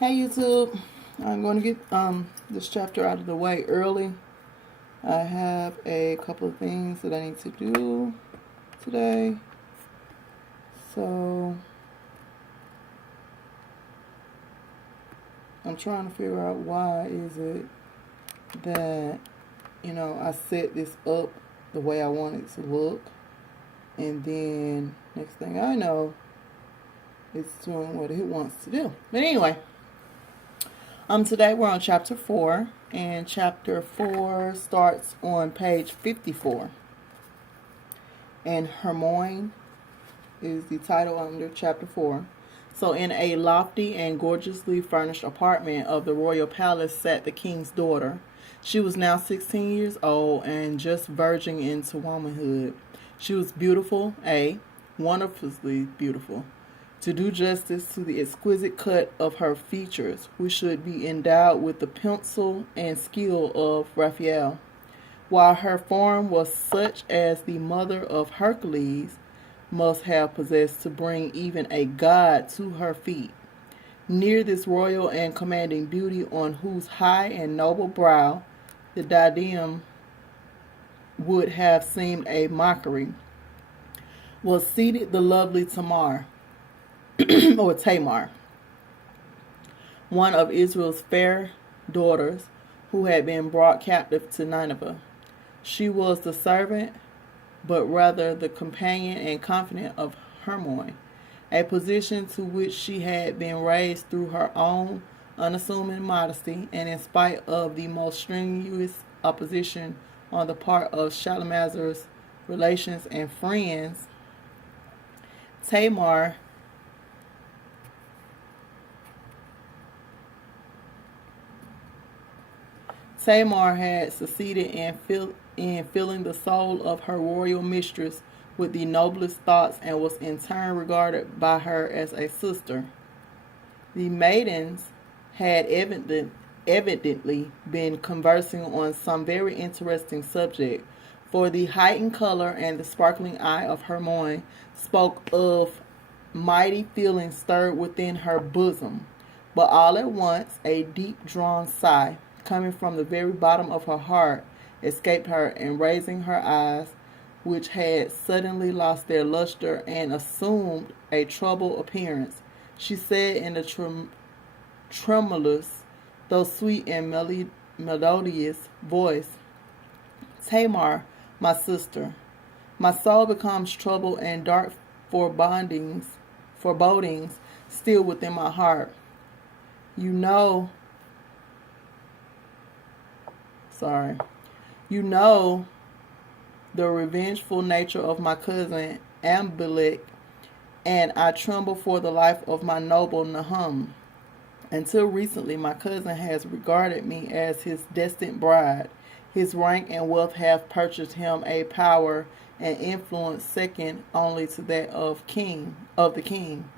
Hey YouTube, I'm going to get this chapter out of the way early. I have a couple of things that I need to do today. So I'm trying to figure out why is it that, I set this up the way I want it to look. And then next thing I know, it's doing what it wants to do. But anyway, today we're on chapter 4, and chapter 4 starts on page 54. And Hermione is the title under chapter 4. So in a lofty and gorgeously furnished apartment of the royal palace sat the king's daughter. She was now 16 years old and just verging into womanhood. She was beautiful, wonderfully beautiful. To do justice to the exquisite cut of her features, we should be endowed with the pencil and skill of Raphael. While her form was such as the mother of Hercules must have possessed to bring even a god to her feet. Near this royal and commanding beauty, on whose high and noble brow the diadem would have seemed a mockery, was seated the lovely Tamar, or Tamar, one of Israel's fair daughters, who had been brought captive to Nineveh. She was the servant, but rather the companion and confidant of Hermione, a position to which she had been raised through her own unassuming modesty, and in spite of the most strenuous opposition on the part of Shalamazar's relations and friends. Tamar had succeeded in filling the soul of her royal mistress with the noblest thoughts, and was in turn regarded by her as a sister. The maidens had evidently been conversing on some very interesting subject, for the heightened color and the sparkling eye of Hermione spoke of mighty feelings stirred within her bosom. But all at once a deep-drawn sigh, coming from the very bottom of her heart, escaped her, and raising her eyes, which had suddenly lost their luster and assumed a troubled appearance, she said in a tremulous, though sweet and melodious voice, "Tamar, my sister, my soul becomes troubled, and dark forebodings still within my heart. You know the revengeful nature of my cousin Amalek, and I tremble for the life of my noble Nahum. Until recently, my cousin has regarded me as his destined bride. His rank and wealth have purchased him a power and influence second only to that of the king.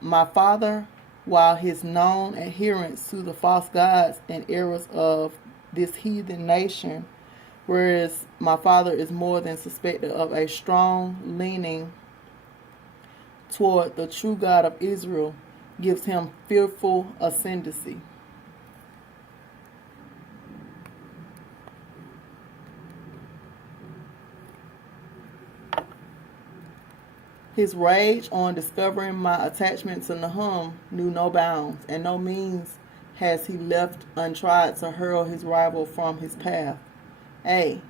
My father, while his known adherence to the false gods and errors of this heathen nation, whereas my father is more than suspected of a strong leaning toward the true God of Israel, gives him fearful ascendancy. His rage on discovering my attachment to Nahum knew no bounds, and no means has he left untried to hurl his rival from his path. The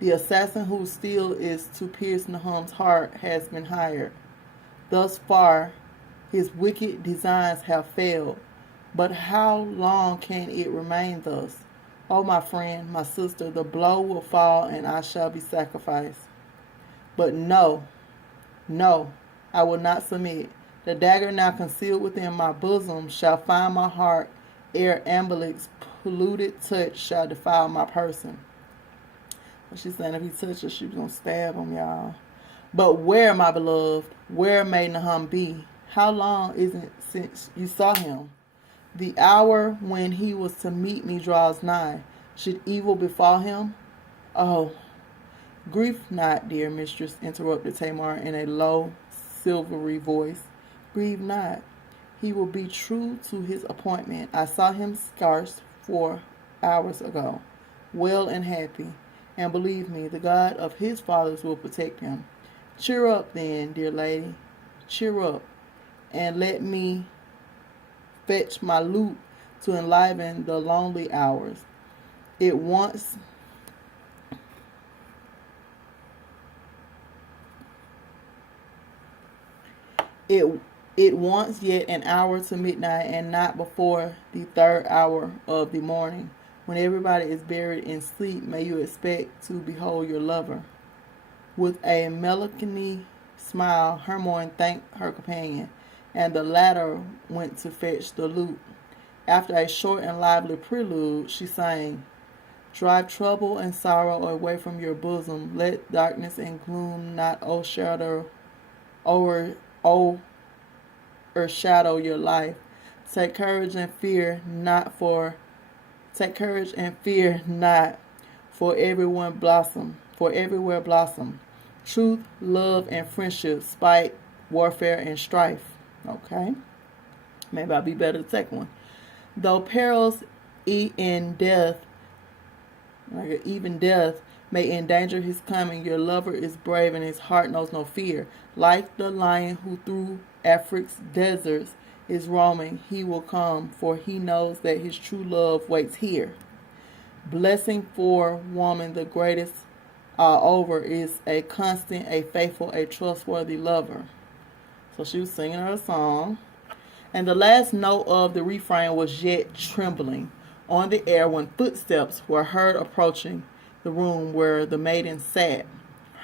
assassin who still is to pierce Nahum's heart has been hired. Thus far, his wicked designs have failed, but how long can it remain thus? Oh, my friend, my sister, the blow will fall, and I shall be sacrificed. But no, I will not submit. The dagger now concealed within my bosom shall find my heart, ere Amalek's polluted touch shall defile my person." She's saying if he touched her, she was going to stab him, y'all. "But where, my beloved, where may Nahum be? How long is it since you saw him? The hour when he was to meet me draws nigh. Should evil befall him? Oh, grieve not, dear mistress," interrupted Tamar in a low, silvery voice. "Grieve not. He will be true to his appointment. I saw him scarce 4 hours ago, well and happy. And believe me, the God of his fathers will protect him. Cheer up then, dear lady. Cheer up, and let me fetch my lute to enliven the lonely hours. It wants it wants yet an hour to midnight, and not before the 3rd hour of the morning. When everybody is buried in sleep, may you expect to behold your lover. With a melancholy smile, Hermione thanked her companion, and the latter went to fetch the lute. After a short and lively prelude, she sang, "Drive trouble and sorrow away from your bosom. Let darkness and gloom not overshadow your life. Take courage and fear not, for everywhere blossom. Truth, love, and friendship, spite, warfare, and strife." Okay. Maybe I'll be better at the second one. Though perils even death may endanger his coming, your lover is brave and his heart knows no fear. Like the lion who through Afric's deserts is roaming, he will come, for he knows that his true love waits here. Blessing for woman, the greatest all over, is a constant, a faithful, a trustworthy lover. So she was singing her song. And the last note of the refrain was yet trembling on the air when footsteps were heard approaching the room where the maiden sat.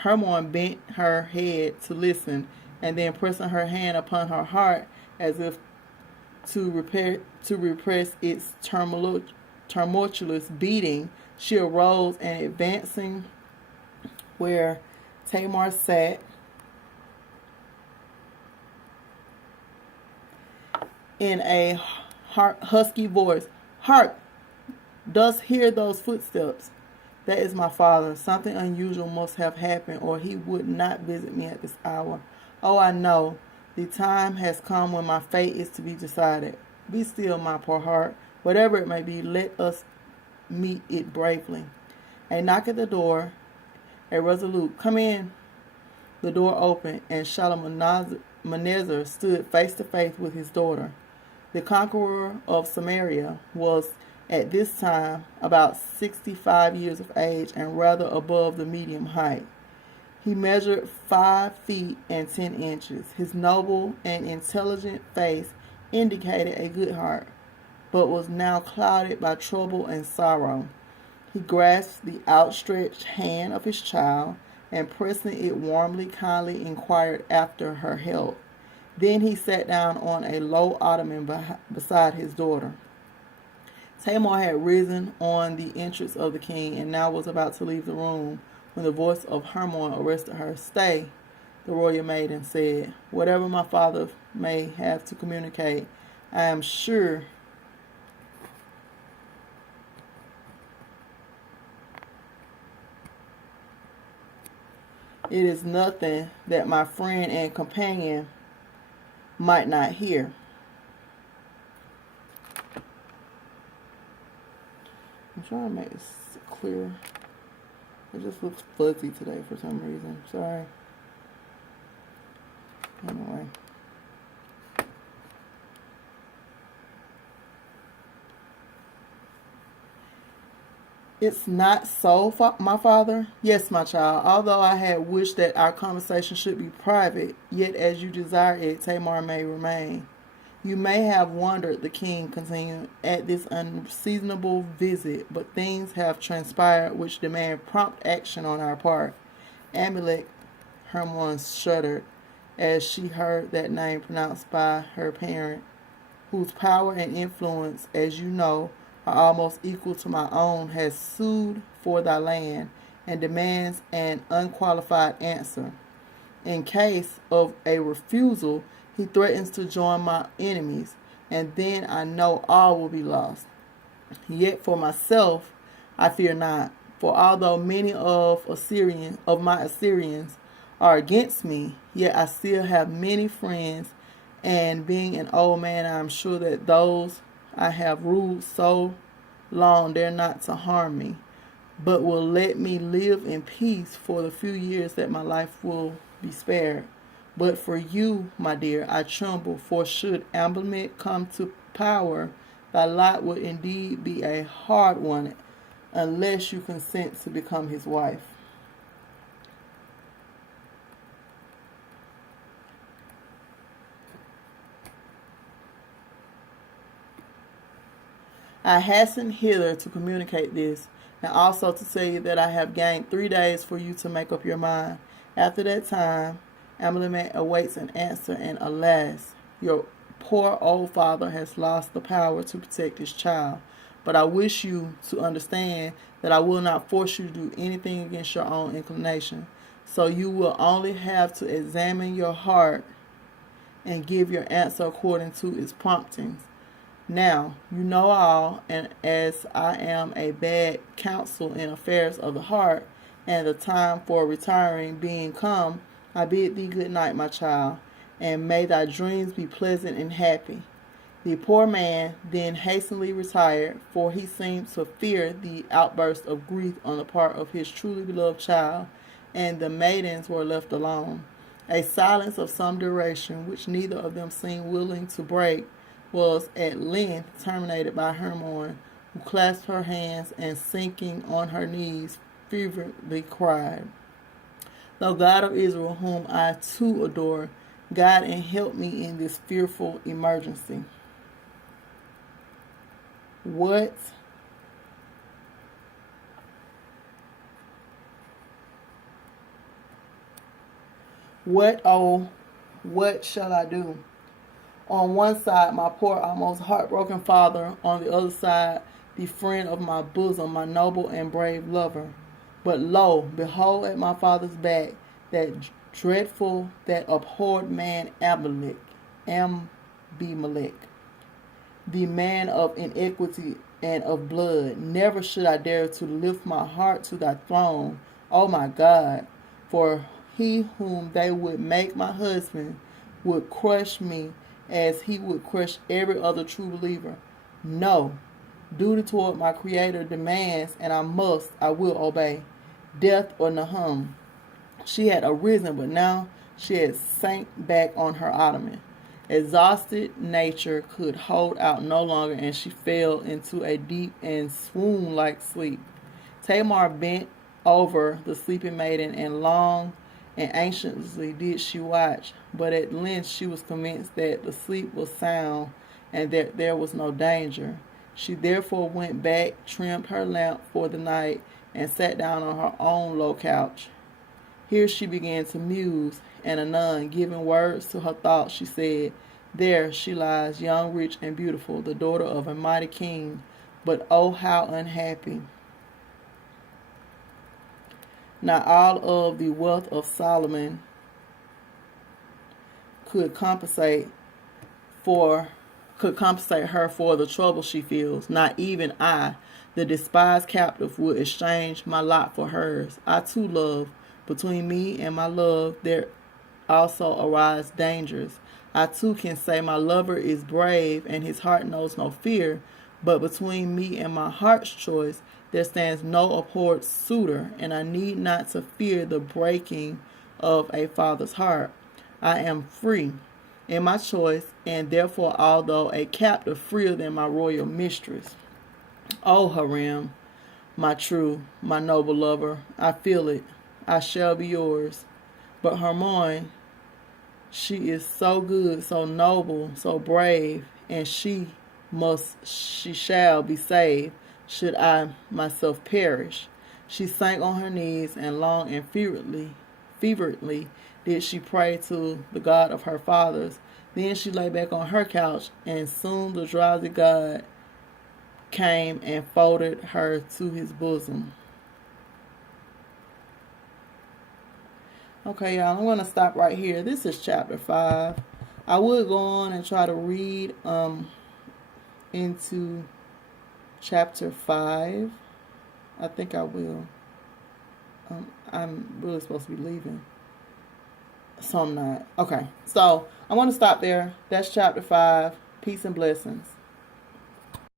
Hermione bent her head to listen, and then pressing her hand upon her heart as if to repress its tumultuous beating, she arose and advancing where Tamar sat, in a husky voice, "Hark! Dost hear those footsteps? That is my father. Something unusual must have happened, or he would not visit me at this hour. Oh, I know. The time has come when my fate is to be decided. Be still, my poor heart. Whatever it may be, let us meet it bravely." A knock at the door, a resolute, "Come in." The door opened, and Shalmaneser stood face to face with his daughter. The conqueror of Samaria was at this time about 65 years of age and rather above the medium height. He measured 5 feet and 10 inches. His noble and intelligent face indicated a good heart, but was now clouded by trouble and sorrow. He grasped the outstretched hand of his child, and pressing it warmly, kindly inquired after her health. Then he sat down on a low ottoman beside his daughter. Tamar had risen on the entrance of the king, and now was about to leave the room, when the voice of Hermione arrested her. "Stay," the royal maiden said. "Whatever my father may have to communicate, I am sure it is nothing that my friend and companion might not hear." I'm trying to make this clear. It just looks fuzzy today for some reason. Sorry. Anyway. "It's not so, my father?" "Yes, my child. Although I had wished that our conversation should be private, yet as you desire it, Tamar may remain. You may have wondered," the king continued, "at this unseasonable visit, but things have transpired which demand prompt action on our part." Amalek, Hermione shuddered as she heard that name pronounced by her parent, whose power and influence, as you know, are almost equal to my own, has sued for thy land and demands an unqualified answer. In case of a refusal, he threatens to join my enemies, and then I know all will be lost. Yet for myself, I fear not, for although many of my Assyrians are against me, yet I still have many friends And being an old man, I am sure that those I have ruled so long dare not to harm me, but will let me live in peace for the few years that my life will be spared. But for you, my dear, I tremble, for should Ambermet come to power, thy lot would indeed be a hard one, unless you consent to become his wife. I hasten hither to communicate this, and also to tell you that I have gained 3 days for you to make up your mind. After that time, Amelimet awaits an answer, and alas, your poor old father has lost the power to protect his child. But I wish you to understand that I will not force you to do anything against your own inclination. So you will only have to examine your heart and give your answer according to its promptings. Now, you know all, and as I am a bad counsel in affairs of the heart, and the time for retiring being come, I bid thee good night, my child, and may thy dreams be pleasant and happy. The poor man then hastily retired, for he seemed to fear the outburst of grief on the part of his truly beloved child, and the maidens were left alone. A silence of some duration, which neither of them seemed willing to break, was at length terminated by Hermione, who clasped her hands and, sinking on her knees, fervently cried, "Thou God of Israel, whom I too adore, guide and help me in this fearful emergency." What? Oh, what shall I do? On one side, my poor, almost heartbroken father. On the other side, the friend of my bosom, my noble and brave lover. But lo, behold at my father's back that dreadful, that abhorred man Abimelech, the man of iniquity and of blood. Never should I dare to lift my heart to thy throne, O my God, for he whom they would make my husband would crush me as he would crush every other true believer. No, duty toward my Creator demands, and I will obey. Death or Nahum. She had arisen, but now she had sank back on her ottoman. Exhausted nature could hold out no longer, and she fell into a deep and swoon-like sleep. Tamar bent over the sleeping maiden, and long and anxiously did she watch, but at length she was convinced that the sleep was sound and that there was no danger. She therefore went back, trimmed her lamp for the night, and sat down on her own low couch. Here she began to muse, and anon, giving words to her thoughts, she said, "There she lies, young, rich, and beautiful, the daughter of a mighty king, but oh, how unhappy!" Now all of the wealth of Solomon could compensate her for the trouble she feels. Not even I, the despised captive, would exchange my lot for hers. I too love. Between me and my love there also arise dangers. I too can say my lover is brave and his heart knows no fear, but between me and my heart's choice there stands no abhorred suitor, and I need not to fear the breaking of a father's heart. I am free in my choice, and therefore, although a captive, freer than my royal mistress. O Harim, my true, my noble lover, I feel it. I shall be yours. But Hermione, she is so good, so noble, so brave, and she shall be saved, should I myself perish. She sank on her knees, and long and fervently did she pray to the God of her fathers. Then she lay back on her couch, and soon the drowsy God came and folded her to his bosom. Okay, y'all, I'm going to stop right here. This is chapter 5. I would go on and try to read into chapter 5. I think I will. I'm really supposed to be leaving, so I'm not. Okay, so I'm going to stop there. That's chapter 5. Peace and blessings.